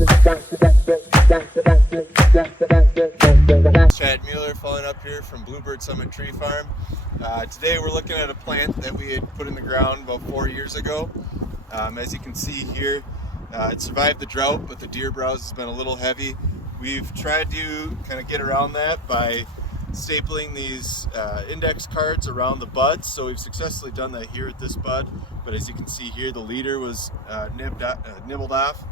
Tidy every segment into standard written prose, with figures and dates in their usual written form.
Chad Mueller following up here from BlueBird Summit Tree Farm. Today we're looking at a plant that we had put in the ground about 4 years ago. As you can see here, it survived the drought, but the deer browse has been a little heavy. We've tried to kind of get around that by stapling these index cards around the buds. So we've successfully done that here at this bud, but as you can see here, the leader was nibbled off.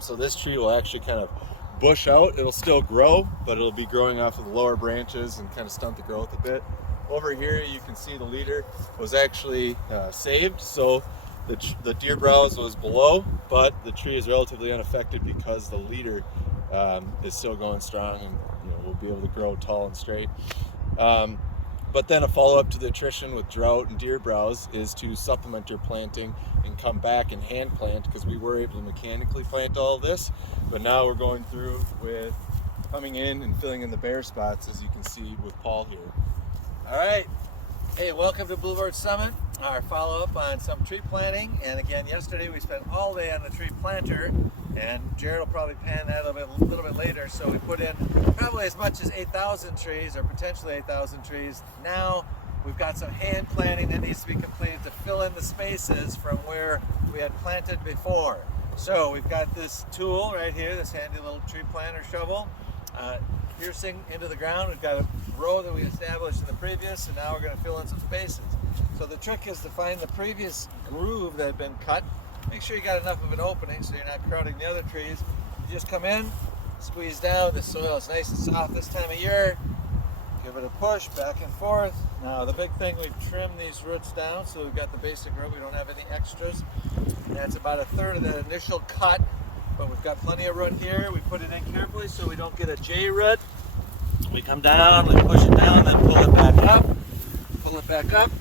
So this tree will actually kind of bush out. It'll still grow, but it'll be growing off of the lower branches and kind of stunt the growth a bit. Over here you can see the leader was actually saved, so the deer browse was below, but the tree is relatively unaffected because the leader is still going strong, and we'll be able to grow tall and straight. But then a follow-up to the attrition with drought and deer browse is to supplement your planting and come back and hand plant, because we were able to mechanically plant all of this, but now we're going through with coming in and filling in the bare spots, as you can see with Paul here. All right, hey, welcome to BlueBird Summit, our follow-up on some tree planting. And again, yesterday we spent all day on the tree planter, and Jared will probably pan that a little bit later. So we put in probably as much as 8,000 trees, or potentially 8,000 trees. Now we've got some hand planting that needs to be completed to fill in the spaces from where we had planted before. So we've got this tool right here, this handy little tree planter shovel, piercing into the ground. We've got a row that we established in the previous, and now we're going to fill in some spaces. So the trick is to find the previous groove that had been cut. Make sure you got enough of an opening so you're not crowding the other trees. You just come in, squeeze down. The soil is nice and soft this time of year. Give it a push back and forth. Now the big thing, we've trimmed these roots down, so we've got the basic root. We don't have any extras. That's about a third of the initial cut, but we've got plenty of root here. We put it in carefully so we don't get a J root. We come down, we push it down, then pull it back up. Pull it back up.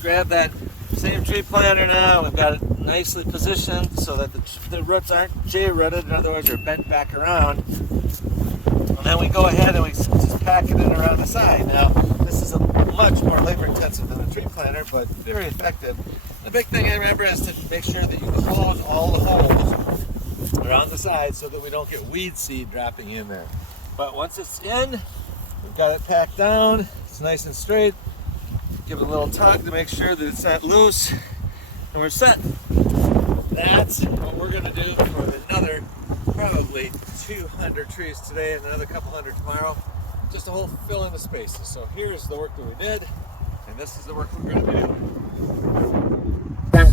Grab that same tree planter now. We've got it nicely positioned so that the roots aren't J-rooted. In other words, they're bent back around. And then we go ahead and we just pack it in around the side. Now, this is much more labor intensive than a tree planter, but very effective. The big thing I remember is to make sure that you close all the holes around the side so that we don't get weed seed dropping in there. But once it's in, we've got it packed down. It's nice and straight. Give it a little tug to make sure that it's not loose, and we're set. That's what we're going to do for another probably 200 trees today and another couple hundred tomorrow. Just a whole fill in the spaces. So here's the work that we did, and this is the work we're going to do. Bye.